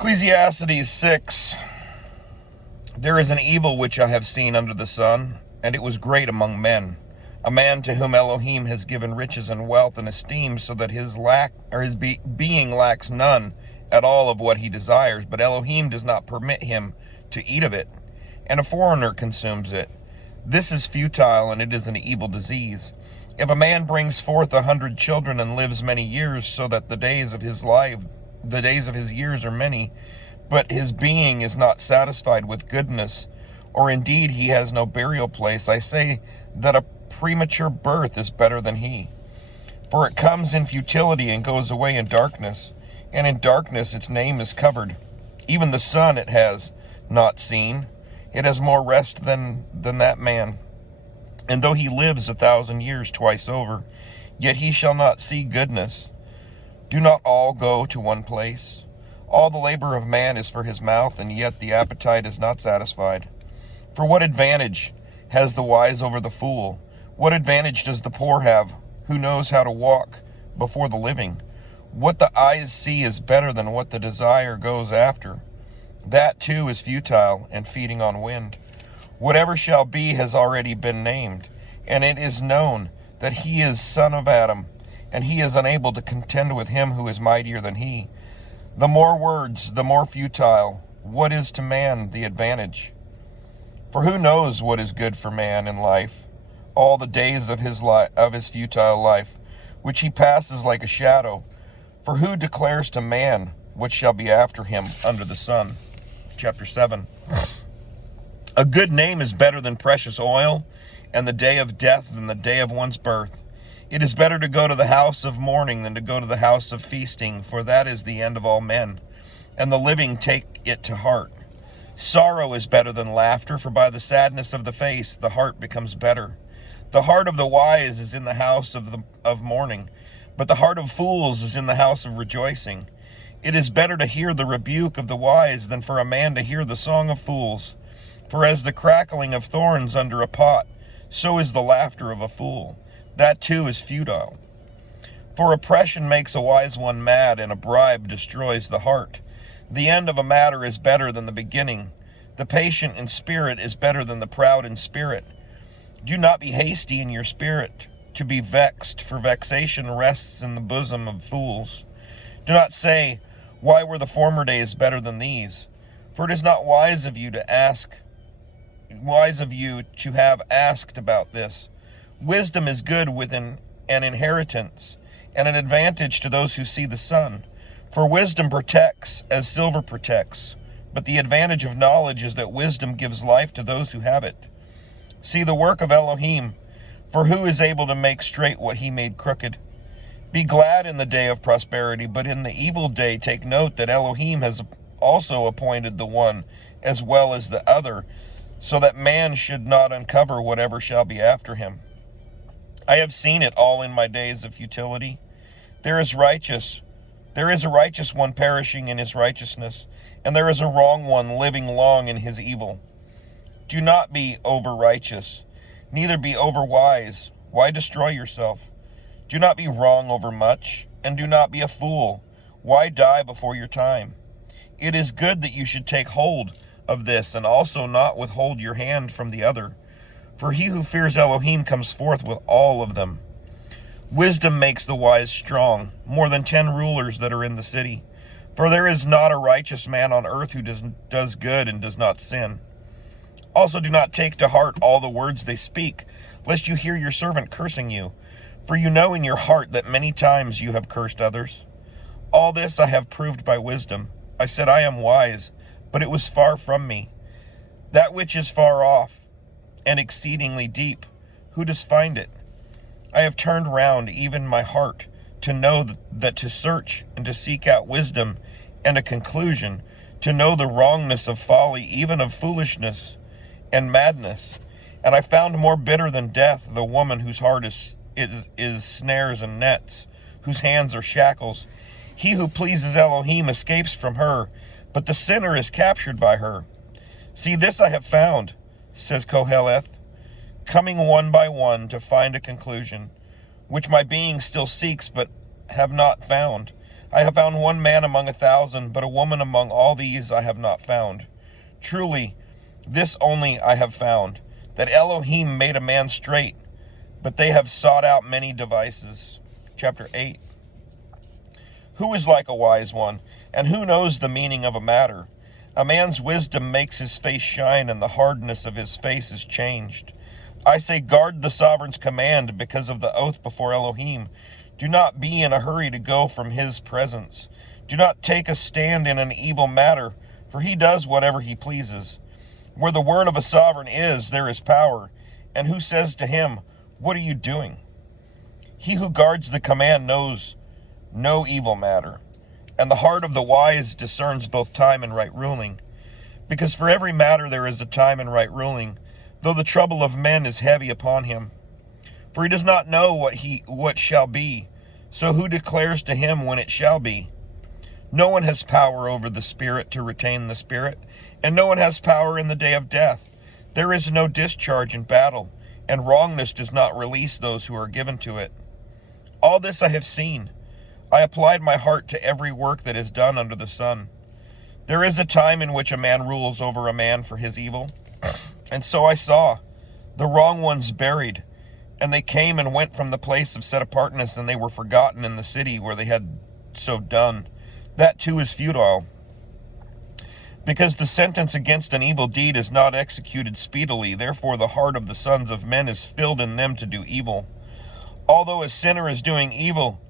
Ecclesiastes 6. There is an evil which I have seen under the sun, and it was great among men. A man to whom Elohim has given riches and wealth and esteem, so that his being lacks none at all of what he desires, but Elohim does not permit him to eat of it, and a foreigner consumes it. This is futile, and it is an evil disease. If a man brings forth 100 children and lives many years, so that the days of his years are many, but his being is not satisfied with goodness, or indeed he has no burial place, I say that a premature birth is better than he. For it comes in futility and goes away in darkness, and in darkness its name is covered. Even the sun it has not seen. It has more rest than that man. And though he lives 1,000 years twice over, yet he shall not see goodness. Do not all go to one place? All the labor of man is for his mouth, and yet the appetite is not satisfied. For what advantage has the wise over the fool? What advantage does the poor have, who knows how to walk before the living? What the eyes see is better than what the desire goes after. That too is futile and feeding on wind. Whatever shall be has already been named, and it is known that he is son of Adam, and he is unable to contend with him who is mightier than he. The more words, the more futile. What is to man the advantage? For who knows what is good for man in life, all the days of his futile life, which he passes like a shadow? For who declares to man what shall be after him under the sun? Chapter 7. A good name is better than precious oil, and the day of death than the day of one's birth. It is better to go to the house of mourning than to go to the house of feasting, for that is the end of all men, and the living take it to heart. Sorrow is better than laughter, for by the sadness of the face the heart becomes better. The heart of the wise is in the house of mourning, but the heart of fools is in the house of rejoicing. It is better to hear the rebuke of the wise than for a man to hear the song of fools. For as the crackling of thorns under a pot, so is the laughter of a fool. That too is futile. For oppression makes a wise one mad, and a bribe destroys the heart. The end of a matter is better than the beginning. The patient in spirit is better than the proud in spirit. Do not be hasty in your spirit to be vexed, for vexation rests in the bosom of fools. Do not say, why were the former days better than these? For it is not wise of you to have asked about this. Wisdom is good with an inheritance, and an advantage to those who see the sun. For wisdom protects as silver protects, but the advantage of knowledge is that wisdom gives life to those who have it. See the work of Elohim, for who is able to make straight what he made crooked? Be glad in the day of prosperity, but in the evil day take note that Elohim has also appointed the one as well as the other, so that man should not uncover whatever shall be after him. I have seen it all in my days of futility. There is a righteous one perishing in his righteousness, and there is a wrong one living long in his evil. Do not be over-righteous, neither be over-wise. Why destroy yourself? Do not be wrong over much, and do not be a fool. Why die before your time? It is good that you should take hold of this, and also not withhold your hand from the other. For he who fears Elohim comes forth with all of them. Wisdom makes the wise strong, more than 10 rulers that are in the city. For there is not a righteous man on earth who does good and does not sin. Also do not take to heart all the words they speak, lest you hear your servant cursing you. For you know in your heart that many times you have cursed others. All this I have proved by wisdom. I said, I am wise, but it was far from me. That which is far off and exceedingly deep, who does find it? I have turned round even my heart to know that to search and to seek out wisdom and a conclusion, to know the wrongness of folly, even of foolishness and madness. And I found more bitter than death the woman whose heart is snares and nets, whose hands are shackles. He who pleases Elohim escapes from her, but the sinner is captured by her. See, this I have found, says Koheleth, coming one by one to find a conclusion, which my being still seeks but have not found. I have found one man among 1,000, but a woman among all these I have not found. Truly, this only I have found, that Elohim made a man straight, but they have sought out many devices. Chapter 8. Who is like a wise one, and who knows the meaning of a matter? A man's wisdom makes his face shine, and the hardness of his face is changed. I say, guard the sovereign's command because of the oath before Elohim. Do not be in a hurry to go from his presence. Do not take a stand in an evil matter, for he does whatever he pleases. Where the word of a sovereign is, there is power. And who says to him, what are you doing? He who guards the command knows no evil matter, and the heart of the wise discerns both time and right ruling. Because for every matter there is a time and right ruling, though the trouble of men is heavy upon him. For he does not know what shall be, so who declares to him when it shall be? No one has power over the spirit to retain the spirit, and no one has power in the day of death. There is no discharge in battle, and wrongness does not release those who are given to it. All this I have seen. I applied my heart to every work that is done under the sun. There is a time in which a man rules over a man for his evil. And so I saw the wrong ones buried, and they came and went from the place of set apartness, and they were forgotten in the city where they had so done. That too is futile, because the sentence against an evil deed is not executed speedily. Therefore the heart of the sons of men is filled in them to do evil. Although a sinner is doing evil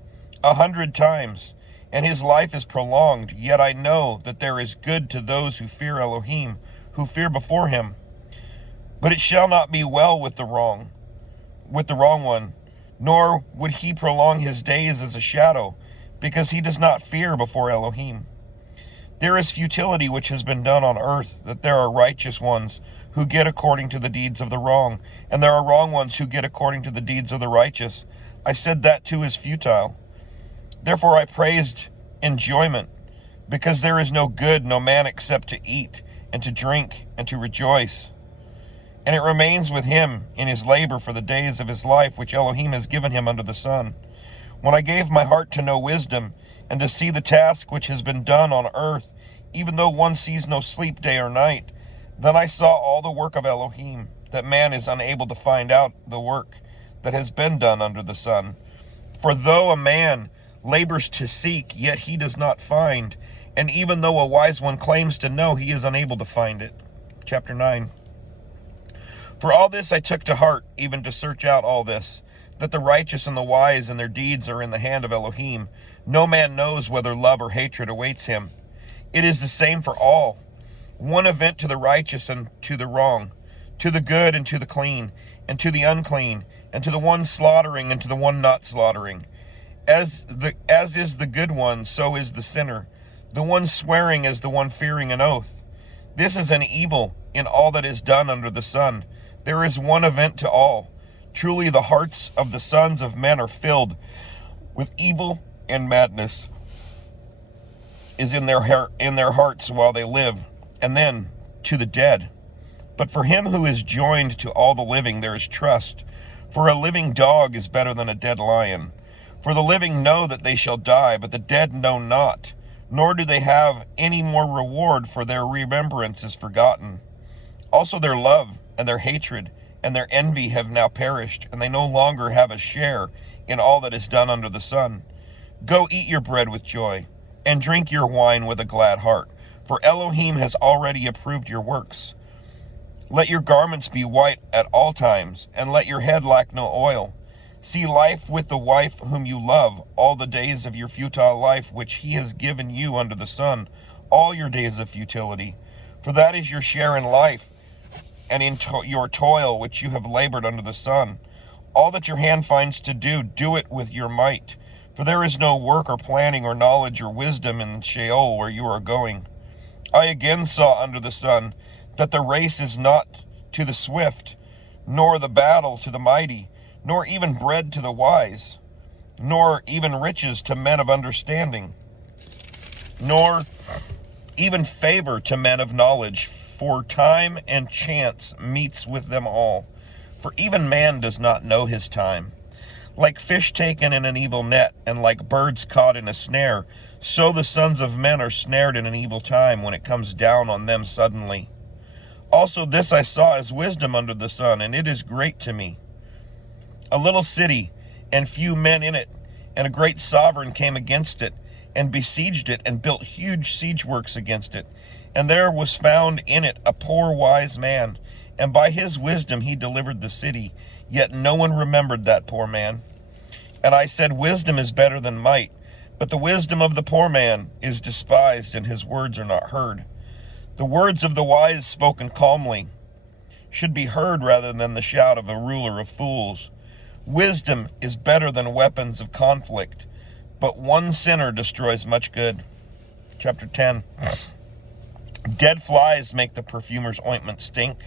100 times, and his life is prolonged, yet I know that there is good to those who fear Elohim, who fear before him. But it shall not be well with the wrong one, nor would he prolong his days as a shadow, because he does not fear before Elohim. There is futility which has been done on earth, that there are righteous ones who get according to the deeds of the wrong, and there are wrong ones who get according to the deeds of the righteous. I said that too is futile. Therefore I praised enjoyment, because there is no good, no man except to eat, and to drink, and to rejoice. And it remains with him in his labor for the days of his life, which Elohim has given him under the sun. When I gave my heart to know wisdom, and to see the task which has been done on earth, even though one sees no sleep day or night, then I saw all the work of Elohim, that man is unable to find out the work that has been done under the sun. For though a man labors to seek, yet he does not find, and even though a wise one claims to know, he is unable to find it. Chapter 9. For all this I took to heart, even to search out all this, that the righteous and the wise and their deeds are in the hand of Elohim. No man knows whether love or hatred awaits him. It is the same for all. One event to the righteous and to the wrong, to the good and to the clean, and to the unclean, and to the one slaughtering and to the one not slaughtering. As is the good one, so is the sinner. The one swearing as the one fearing an oath. This is an evil in all that is done under the sun. There is one event to all. Truly the hearts of the sons of men are filled with evil, and madness is in their hearts while they live, and then to the dead. But for him who is joined to all the living there is trust. For a living dog is better than a dead lion. For the living know that they shall die, but the dead know not, nor do they have any more reward, for their remembrance is forgotten. Also their love and their hatred and their envy have now perished, and they no longer have a share in all that is done under the sun. Go eat your bread with joy, and drink your wine with a glad heart, for Elohim has already approved your works. Let your garments be white at all times, and let your head lack no oil. See life with the wife whom you love, all the days of your futile life which he has given you under the sun, all your days of futility. For that is your share in life, and in your toil which you have labored under the sun. All that your hand finds to do, do it with your might. For there is no work or planning or knowledge or wisdom in Sheol where you are going. I again saw under the sun that the race is not to the swift, nor the battle to the mighty, nor even bread to the wise, nor even riches to men of understanding, nor even favor to men of knowledge, for time and chance meets with them all. For even man does not know his time. Like fish taken in an evil net, and like birds caught in a snare, so the sons of men are snared in an evil time when it comes down on them suddenly. Also this I saw as wisdom under the sun, and it is great to me. A little city, and few men in it, and a great sovereign came against it, and besieged it, and built huge siege works against it. And there was found in it a poor wise man, and by his wisdom he delivered the city, yet no one remembered that poor man. And I said, wisdom is better than might, but the wisdom of the poor man is despised, and his words are not heard. The words of the wise spoken calmly should be heard rather than the shout of a ruler of fools. Wisdom is better than weapons of conflict, but one sinner destroys much good. Chapter 10. Dead flies make the perfumer's ointment stink.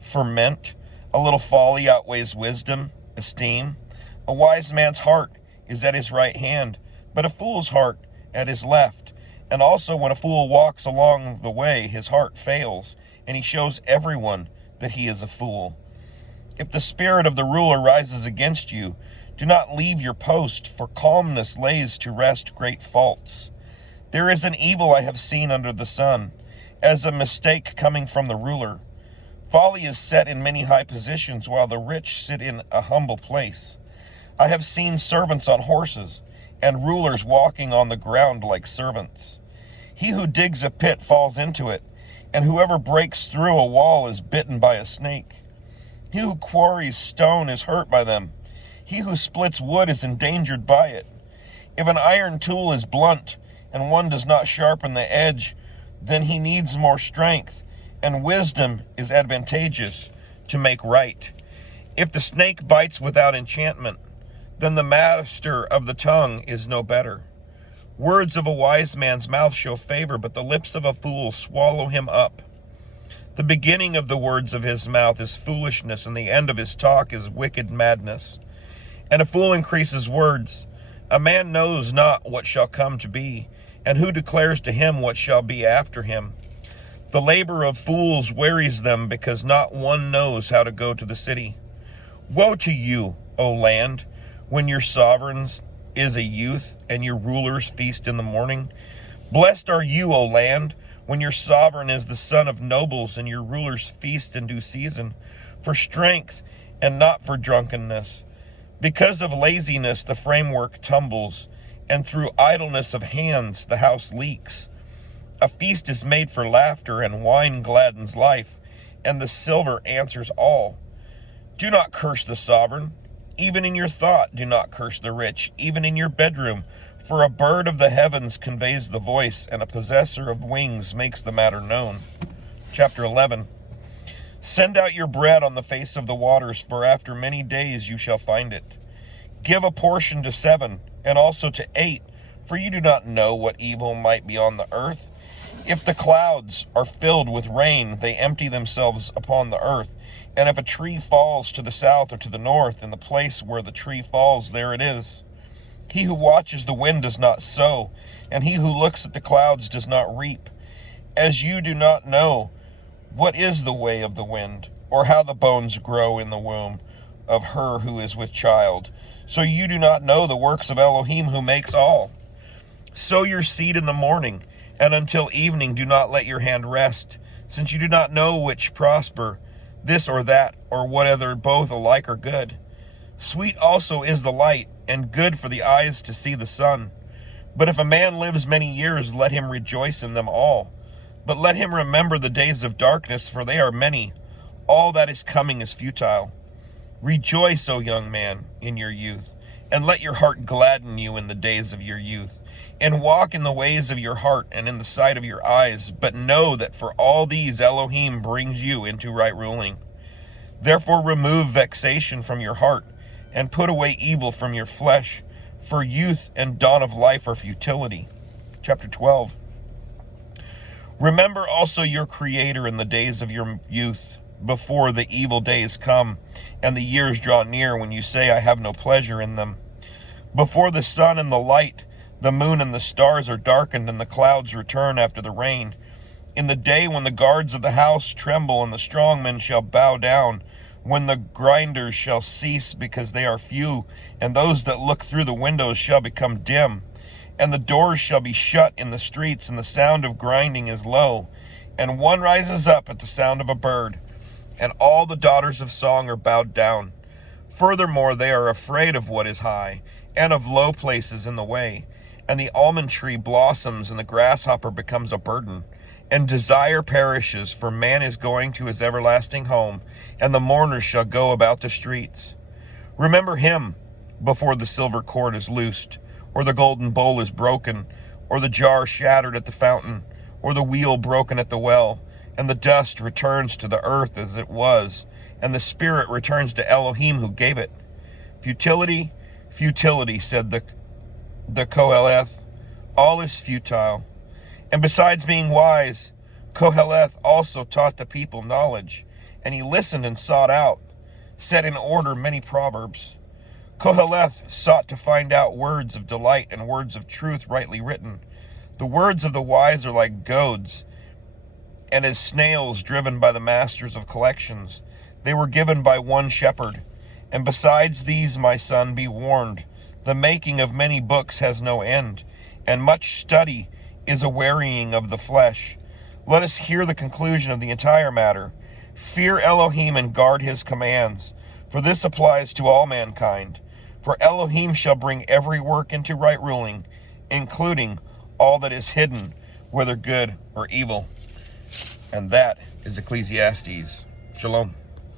Ferment. A little folly outweighs wisdom, esteem. A wise man's heart is at his right hand, but a fool's heart at his left. And also when a fool walks along the way, his heart fails, and he shows everyone that he is a fool. If the spirit of the ruler rises against you, do not leave your post, for calmness lays to rest great faults. There is an evil I have seen under the sun, as a mistake coming from the ruler. Folly is set in many high positions, while the rich sit in a humble place. I have seen servants on horses, and rulers walking on the ground like servants. He who digs a pit falls into it, and whoever breaks through a wall is bitten by a snake. He who quarries stone is hurt by them. He who splits wood is endangered by it. If an iron tool is blunt, and one does not sharpen the edge, then he needs more strength, and wisdom is advantageous to make right. If the snake bites without enchantment, then the master of the tongue is no better. Words of a wise man's mouth show favor, but the lips of a fool swallow him up. The beginning of the words of his mouth is foolishness, and the end of his talk is wicked madness. And a fool increases words. A man knows not what shall come to be, and who declares to him what shall be after him? The labor of fools wearies them, because not one knows how to go to the city. Woe to you, O land, when your sovereigns is a youth, and your rulers feast in the morning. Blessed are you, O land, when your sovereign is the son of nobles, and your rulers feast in due season, for strength and not for drunkenness. Because of laziness the framework tumbles, and through idleness of hands the house leaks. A feast is made for laughter, and wine gladdens life, and the silver answers all. Do not curse the sovereign. Even in your thought do not curse the rich, even in your bedroom, for a bird of the heavens conveys the voice, and a possessor of wings makes the matter known. Chapter 11. Send out your bread on the face of the waters, for after many days you shall find it. Give a portion to 7, and also to 8, for you do not know what evil might be on the earth. If the clouds are filled with rain, they empty themselves upon the earth. And if a tree falls to the south or to the north, in the place where the tree falls, there it is. He who watches the wind does not sow, and he who looks at the clouds does not reap. As you do not know what is the way of the wind, or how the bones grow in the womb of her who is with child, so you do not know the works of Elohim who makes all. Sow your seed in the morning, and until evening do not let your hand rest, since you do not know which prosper, this or that, or whether both alike are good. Sweet also is the light, and good for the eyes to see the sun. But if a man lives many years, let him rejoice in them all. But let him remember the days of darkness, for they are many. All that is coming is futile. Rejoice, O young man, in your youth, and let your heart gladden you in the days of your youth. And walk in the ways of your heart and in the sight of your eyes, but know that for all these Elohim brings you into right ruling. Therefore remove vexation from your heart, and put away evil from your flesh, for youth and dawn of life are futility. Chapter 12. Remember also your Creator in the days of your youth, before the evil days come, and the years draw near when you say, I have no pleasure in them. Before the sun and the light, the moon and the stars are darkened, and the clouds return after the rain. In the day when the guards of the house tremble, and the strong men shall bow down, when the grinders shall cease because they are few, and those that look through the windows shall become dim, and the doors shall be shut in the streets, and the sound of grinding is low, and one rises up at the sound of a bird, and all the daughters of song are bowed down. Furthermore, they are afraid of what is high, and of low places in the way, and the almond tree blossoms, and the grasshopper becomes a burden, and desire perishes, for man is going to his everlasting home, and the mourners shall go about the streets. Remember him before the silver cord is loosed, or the golden bowl is broken, or the jar shattered at the fountain, or the wheel broken at the well, and the dust returns to the earth as it was, and the spirit returns to Elohim who gave it. Futility, futility, said the Koheleth. All is futile. And besides being wise, Koheleth also taught the people knowledge, and he listened and sought out, set in order many proverbs. Koheleth sought to find out words of delight and words of truth rightly written. The words of the wise are like goads, and as snails driven by the masters of collections. They were given by one shepherd. And besides these, my son, be warned. The making of many books has no end, and much study is a wearying of the flesh. Let us hear the conclusion of the entire matter. Fear Elohim and guard his commands, for this applies to all mankind. For Elohim shall bring every work into right ruling, including all that is hidden, whether good or evil. And that is Ecclesiastes. Shalom.